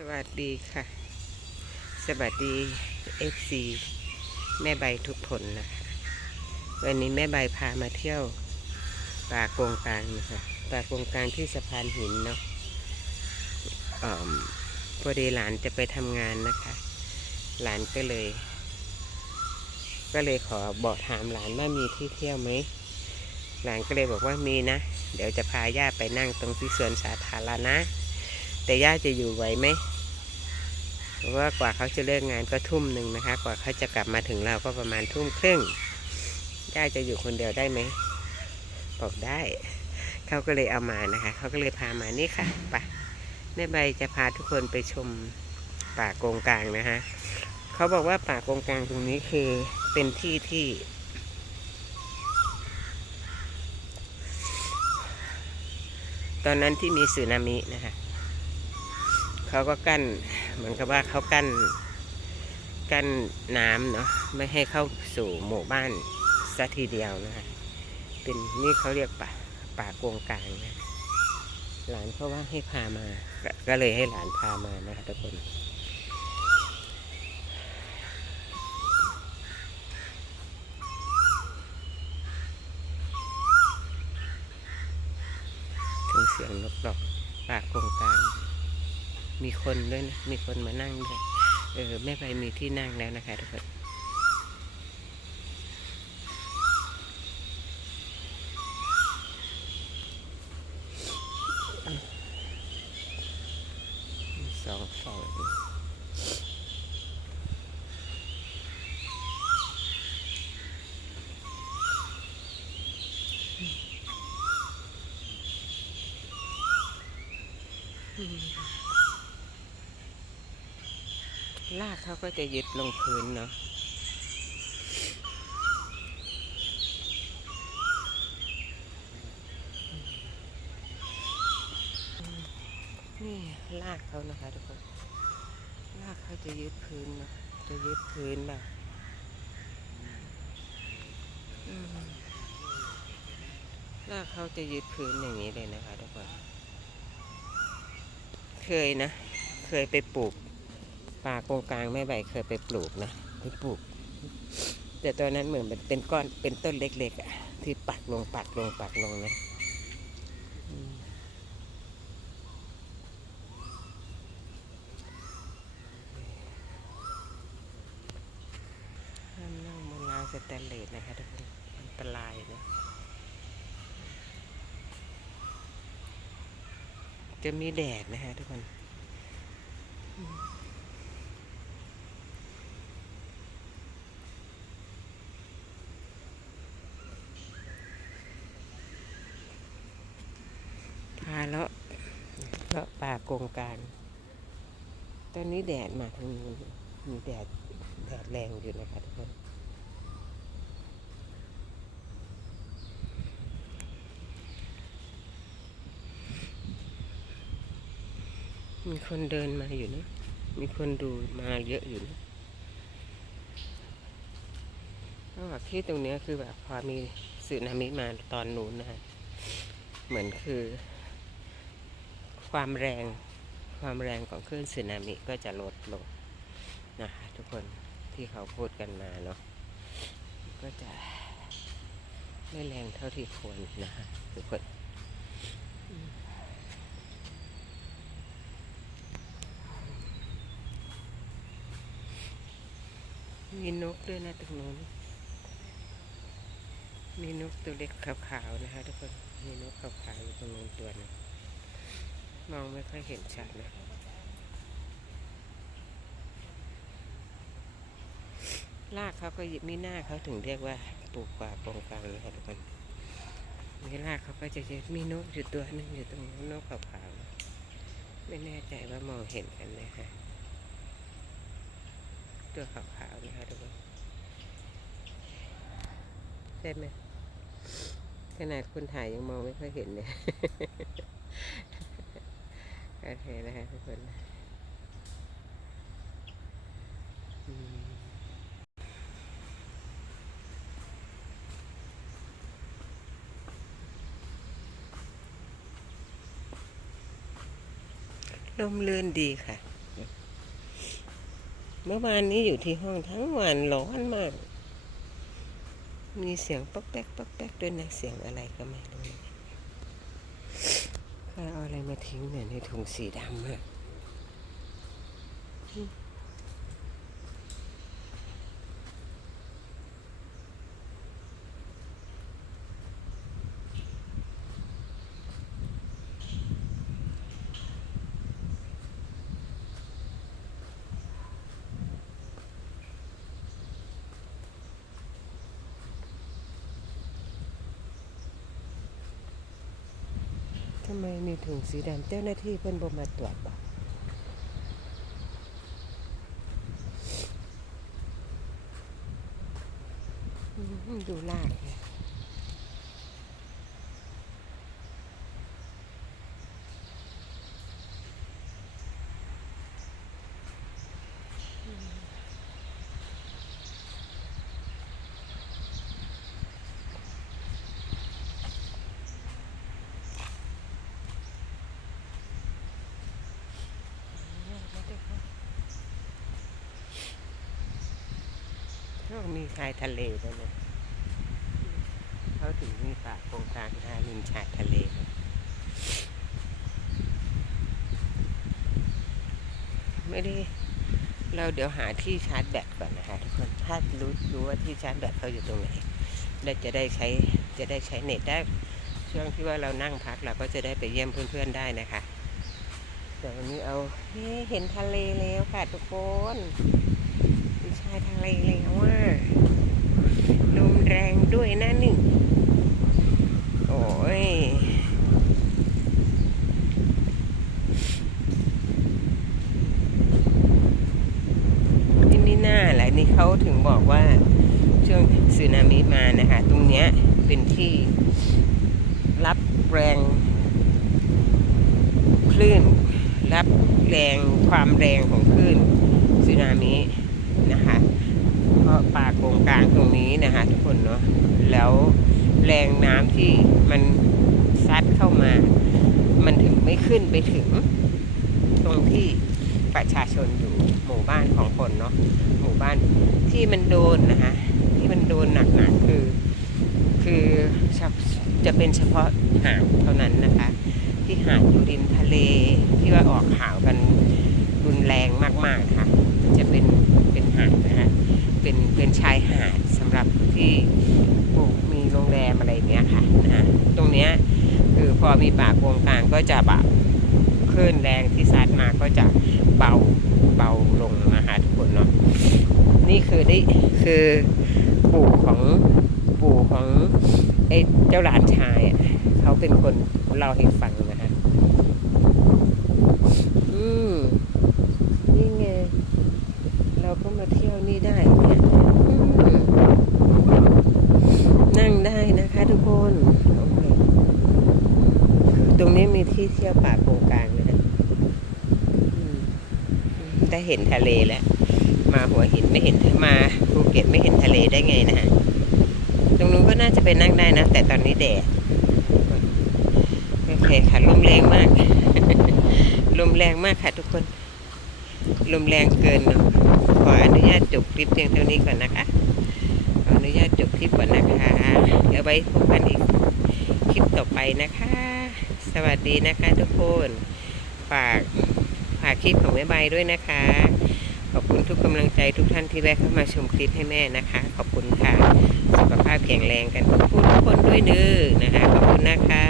สวัสดีค่ะ สวัสดีเอฟซีแม่ใบทุกคนนะคะวันนี้แม่ใบพามาเที่ยวป่าโกงกลางนะคะป่าโกงกลางที่สะพานหินเนาะอ่อมพอดีหลานจะไปทำงานนะคะ หลานก็เลย ก็เลยขอบอกถามหลานว่ามีที่เที่ยวไหมหลานก็เลยบอกว่ามีนะ เดี๋ยวจะพาย่าไปนั่งตรงที่สวนสาธารณะ แต่ย่าจะอยู่ไหวไหมเพราะว่ากว่าเขาจะเลิกงานก็ทุ่มหนึ่งนะคะ กว่าเขาจะกลับมาถึงเราก็ประมาณทุ่มครึ่งย่าจะอยู่คนเดียวได้ไหมบอกได้ เขาก็เลยเอามานะคะ เขาก็เลยพามานี่ค่ะไปแม่ใบจะพาทุกคนไปชมป่าโกงกลางนะคะเขาบอกว่าป่าโกงกลางตรงนี้คือเป็นที่ที่ตอนนั้นที่มีสึนามินะคะ เขาก็กั้นเหมือนกับว่าเขากั้นกั้นน้ำเนาะไม่ให้เข้าสู่หมู่บ้านสัทีเดียวนะคะเป็นนี่เขาเรียกป่าป่ากวงกลางนะหลานเขาว่าให้พามา ก็ก็เลยให้หลานพามานะคะทุกคนถึงเสียงนกดอกป่ากวงกลาง มีคนด้วยนะมีคนมานั่งด้วยเออแม่ไปมีที่นั่งแล้วนะคะทุกคนมีสองฝั่ง ลากเขาก็จะยึดลงพื้นเนาะนี่ลากเขานะคะทุกคนลากเขาจะยึดพื้นเนาะจะยึดพื้นแบบลากเขาจะยึดพื้นอย่างนี้เลยนะคะทุกคน เคยนะ เคยไปปลูก ป่ากงกลางแม่ใบเคยไปปลูกนะไปปลูก แต่ตอนนั้นเหมือนเป็นก้อนเป็นต้นเล็กๆอะที่ปักลงปักลงปักลงนะมห้ามนั่งบนราวสแตนเลสนะคะทุกคนอันตรายนะจะมีแดดนะคะทุกคน พา เลาะเลาะป่าโกงกางตอนนี้แดดมาทางนู้มีแดดแดดแรงอยู่นะคะทุกคนมีคนเดินมาอยู่นะ มีคนดูมาเยอะอยู่นะเพราที่ตรงนี้คือแบบพอมีสึนามิมาตอนนู้นนะ เหมือนคือ ความแรงความแรงของคลื่นสึนามิก็จะลดลงนะคะทุกคนที่เขาพูดกันมาเนาะก็จะไม่แรงเท่าที่ควรนะคะทุกคนมีนกด้วยนะตรงนู้นมีนกตัวเล็กขาวๆนะคะทุกคน มีนกขาวๆอยู่ตรงนู้นตัวนึง มองไม่ค่อยเห็นชัดนะลากเขาก็ยิบมีหน้าเขาถึงเรียกว่าปลูกป่าปงกลางนะคะทุกคนมีลากเขาก็จะมีนกอยู่ตัวหนึงอยู่ตรงนกขาวๆไม่แน่ใจว่ามองเห็นกันไหมคะตัวขาวๆนะคะทุกคนใช่ไหมขนาดคนถ่ายยังมองไม่ค่อยเห็นเลย โอเคนะคะทุกคนอืมลมเลื่อนดีค่ะ เมื่อวานนี้อยู่ที่ห้องทั้งวันร้อนมาก มีเสียงป๊อกแป๊กป๊อกแป๊กด้วยนะ เสียงอะไรก็ไม่รู้ เอาอะไรมาทิ้งเนี่ยในถุงสีดำอะ ทำไมมีถุงสีดำเจ้าหน้าที่เพิ่นบ่มาตรวจบ่อืมดูลากเลย ก็มีชายทะเลด้วยนะเขาถึงมีป่าโครงการทาริมชายทะเลนะไม่ได้เราเดี๋ยวหาที่ชาร์จแบตก่อนนะคะทุกคนถ้ารู้รู้ว่าที่ชาร์จแบตเขาอยู่ตรงไหนเราจะได้ใช้จะได้ใช้เน็ตได้ช่วงที่ว่าเรานั่งพักเราก็จะได้ไปเยี่ยมเพื่อนๆได้นะคะแต่วันนี้เอาเห็นทะเลแล้วค่ะทุกคนายทะเลแล้วว่าลมแรงด้วยนะนี่ง โอ้ยนี่ไม่น่าแหละนี่เขาถึงบอกว่าช่วงสึนามิมานะคะ ตรงเนี้ยเป็นที่รับแรงคลื่น รับแรงความแรงของคลื่นสึนามิ นะคะเพราะป่าโกงกลางตรงนี้นะคะทุกคนเนาะแล้วแรงน้ำที่มันซัดเข้ามา มันถึงไม่ขึ้นไปถึง ตรงที่ประชาชนอยู่หมู่บ้านของคนเนาะหมู่บ้านที่มันโดนนะคะที่มันโดนหนักๆคือ คือจะเป็นเฉพาะหาดเท่านั้นนะคะ ที่หาดอยู่ริมทะเลที่ว่าออกข่าวกันรุนแรงมากๆค่ะเป็นเป็นหาดนะคะ เป็นเป็นชายหาดสำหรับที่ปลูกมีโรงแรมอะไรเนี้ยค่ะนะตรงเนี้ยคือพอมีป่าโกงกลางก็จะแบบคลื่นแรงที่ซัดมาก็จะเบาเบาลงนะคะทุกคนเนาะนี่คือได้คือปู่ของปู่ของไอ้เจ้าหลานชายอะเขาเป็นคนเล่าให้ฟังนะคะอืมนี่ไง เรา ก็มาเที่ยวนี่ได้เนี่ยนั่งได้นะคะทุกคน ตรงนี้มีที่เที่ยวป่าโกงกลางนะได้เห็นทะเลแล้ว มาหัวหินไม่เห็นมาภูเก็ตไม่เห็นทะเลได้ไงนะฮะ ตรงนู้นก็น่าจะไปนั่งได้นะ แต่ตอนนี้แดดโอเคค่ะลมแรงมาก ลมแรงมากค่ะทุกคน ลมแรงเกินเนาะ ออนุญาตจบคลิปเพียงเท่านี้ก่อนนะคะ ขออนุญาตจบคลิปก่อนนะคะ เดี๋ยวไว้พบกันอีกคลิปต่อไปนะคะ สวัสดีนะคะทุกคน ฝากฝากคลิปของแม่ใบด้วยนะคะ ขอบคุณทุกกำลังใจทุกท่านที่แวะเข้ามาชมคลิปให้แม่นะคะ ขอบคุณค่ะ สุขภาพแข็งแรงกันทุกผู้ทุกคนด้วยเด้อนะคะ ขอบคุณนะคะ